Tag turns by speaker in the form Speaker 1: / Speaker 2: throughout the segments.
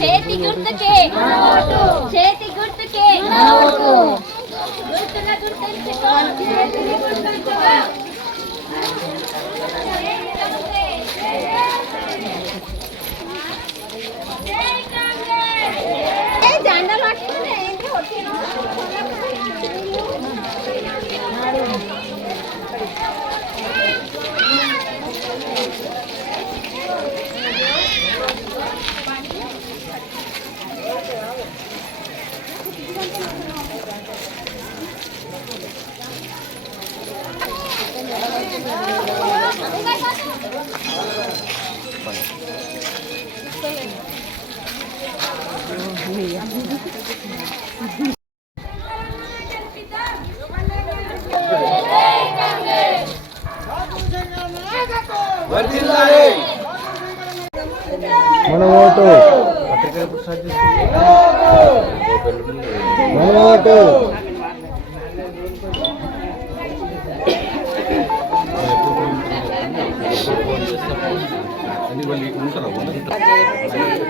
Speaker 1: చేతి గుర్తుకే చేతి గుర్తుకే గుర్తుల గుర్తుంచుకో
Speaker 2: మన ఓటు మన ఓటు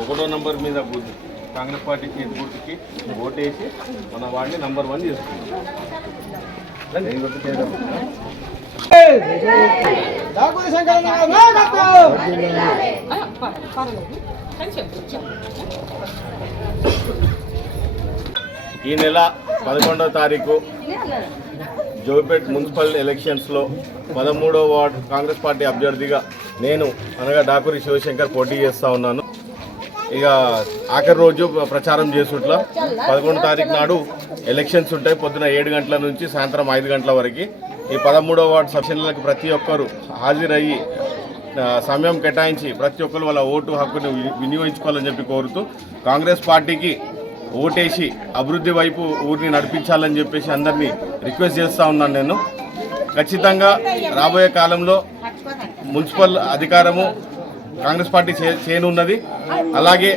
Speaker 3: ఒకటో నంబర్ మీద బూత్ కాంగ్రెస్ పార్టీ చేతి గుర్తుకి ఓటేసి మన వాడిని నంబర్ వన్ చేసుకుంటాం. ఈ నెల పదకొండవ తారీఖు జోపేట్ మున్సిపల్ ఎలక్షన్స్లో పదమూడవ వార్డు కాంగ్రెస్ పార్టీ అభ్యర్థిగా నేను అనగా డాకూరి శివశంకర్ పోటీ చేస్తూ ఉన్నాను. ఇక ఆఖరి రోజు ప్రచారం చేసుట్ల పదకొండు తారీఖు నాడు ఎలక్షన్స్ ఉంటాయి. పొద్దున ఏడు గంటల నుంచి సాయంత్రం ఐదు గంటల వరకు ఈ పదమూడవ వార్డు సెక్షన్లకు ప్రతి ఒక్కరు హాజరయ్యి సమయం కేటాయించి ప్రతి ఒక్కరు వాళ్ళ ఓటు హక్కును వి- వినియోగించుకోవాలని చెప్పి కోరుతూ కాంగ్రెస్ పార్టీకి ఓటేసి అభివృద్ధి వైపు ఊరిని నడిపించాలని చెప్పేసి అందరినీ రిక్వెస్ట్ చేస్తూ ఉన్నాను నేను. ఖచ్చితంగా రాబోయే కాలంలో మున్సిపల్ అధికారము కాంగ్రెస్ పార్టీ చేయనున్నది. అలాగే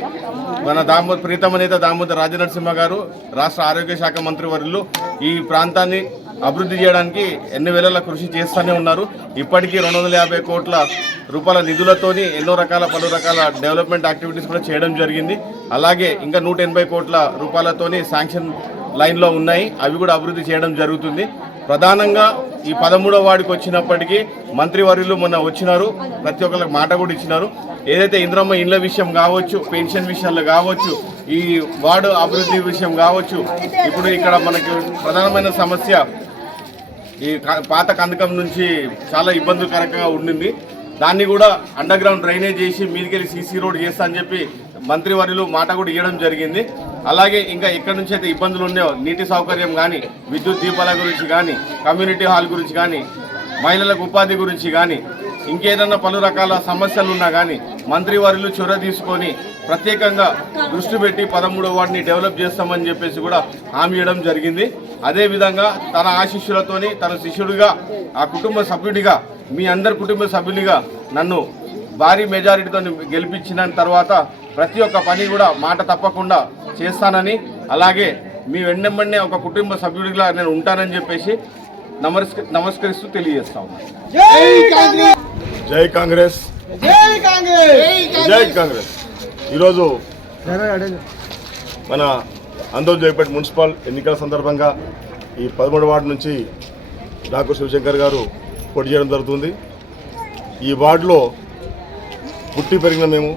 Speaker 3: మన దామో ప్రీతమ నేత దామోదర్ రాజనరసింహ గారు రాష్ట్ర ఆరోగ్య శాఖ మంత్రి వర్యులు ఈ ప్రాంతాన్ని అభివృద్ధి చేయడానికి ఎన్ని వేల కృషి చేస్తూనే ఉన్నారు. ఇప్పటికీ రెండు వందల యాభై కోట్ల రూపాయల నిధులతోని ఎన్నో రకాల పలు రకాల డెవలప్మెంట్ యాక్టివిటీస్ కూడా చేయడం జరిగింది. అలాగే ఇంకా నూట ఎనభై కోట్ల రూపాయలతోని శాంక్షన్ లైన్లో ఉన్నాయి. అవి కూడా అభివృద్ధి చేయడం జరుగుతుంది. ప్రధానంగా ఈ పదమూడవ వాడికి వచ్చినప్పటికీ మంత్రివర్యులు మొన్న వచ్చినారు. ప్రతి ఒక్కరికి మాట కూడా ఇచ్చినారు. ఏదైతే ఇంద్రమ్మ ఇండ్ల విషయం కావచ్చు పెన్షన్ విషయంలో కావచ్చు ఈ వార్డు అభివృద్ధి విషయం కావచ్చు ఇప్పుడు ఇక్కడ మనకి ప్రధానమైన సమస్య ఈ క- పాత కందకం నుంచి చాలా ఇబ్బందికరంగా ఉండింది. దాన్ని కూడా అండర్ గ్రౌండ్ డ్రైనేజ్ చేసి మీదికెళ్ళి సీసీ రోడ్ చేస్తా అని చెప్పి మంత్రివర్యులు మాట కూడా ఇవ్వడం జరిగింది. అలాగే ఇంకా ఎక్కడి నుంచి అయితే ఇబ్బందులు ఉన్నాయో నీటి సౌకర్యం కానీ విద్యుత్ దీపాల గురించి కానీ కమ్యూనిటీ హాల్ గురించి కానీ మహిళలకు ఉపాధి గురించి కానీ ఇంకేదన్నా పలు రకాల సమస్యలు ఉన్నా కానీ మంత్రివర్యులు చొరవ తీసుకొని ప్రత్యేకంగా దృష్టి పెట్టి పదమూడవ వార్డుని డెవలప్ చేస్తామని చెప్పేసి కూడా హామీ ఇవ్వడం జరిగింది. అదేవిధంగా తన ఆశిష్యులతోని తన శిష్యుడిగా ఆ కుటుంబ సభ్యుడిగా మీ అందరి కుటుంబ సభ్యునిగా నన్ను భారీ మెజారిటీతో గెలిపించిన తర్వాత ప్రతి ఒక్క పని కూడా మాట తప్పకుండా చేస్తానని అలాగే మీ వెన్నెమ్మడినే ఒక కుటుంబ సభ్యుడిగా నేను ఉంటానని చెప్పేసి నమస్క నమస్కరిస్తూ తెలియజేస్తా ఉన్నాను జై కాంగ్రెస్! జై కాంగ్రెస్! ఈరోజు మన అందరూ జైపేట మున్సిపల్ ఎన్నికల సందర్భంగా ఈ పదమూడు వార్డు నుంచి డాక్టర్ శివశంకర్ గారు పోటీ చేయడం జరుగుతుంది. ఈ వార్డులో పుట్టి పెరిగిన మేము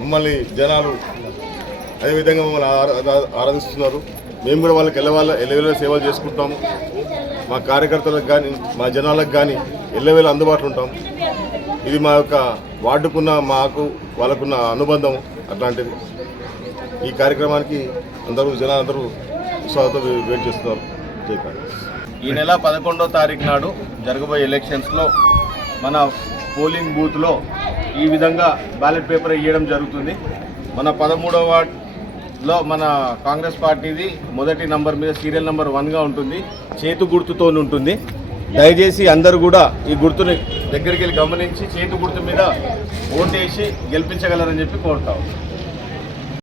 Speaker 3: మమ్మల్ని జనాలు అదేవిధంగా మమ్మల్ని ఆరా- ఆరా- ఆరాధిస్తున్నారు. మేము కూడా వాళ్ళకి ఎల్లవాళ్ళ ఎల్లవేళ సేవలు చేసుకుంటాము. మా కార్యకర్తలకు కానీ మా జనాలకు కానీ ఎల్లవేళ అందుబాటులో ఉంటాం. ఇది మా యొక్క వార్డుకున్న మాకు వాళ్ళకున్న అనుబంధం అట్లాంటిది. ఈ కార్యక్రమానికి అందరూ జనాలందరూ ఉత్సాహంతో వెయిట్ చేస్తున్నారు. ఈ నెల పదకొండో తారీఖు నాడు జరగబోయే ఎలక్షన్స్లో మన పోలింగ్ బూత్లో ఈ విధంగా బ్యాలెట్ పేపర్ ఇవ్వడం జరుగుతుంది. మన పదమూడవ వార్డులో మన కాంగ్రెస్ పార్టీది మొదటి నంబర్ మీద సీరియల్ నెంబర్ వన్గా ఉంటుంది. చేతు గుర్తుతో ఉంటుంది. దయచేసి అందరూ కూడా ఈ గుర్తుని దగ్గరికి వెళ్ళి గమనించి చేతి గుర్తు మీద ఓటేసి గెలిపించగలరని చెప్పి కోరుతాం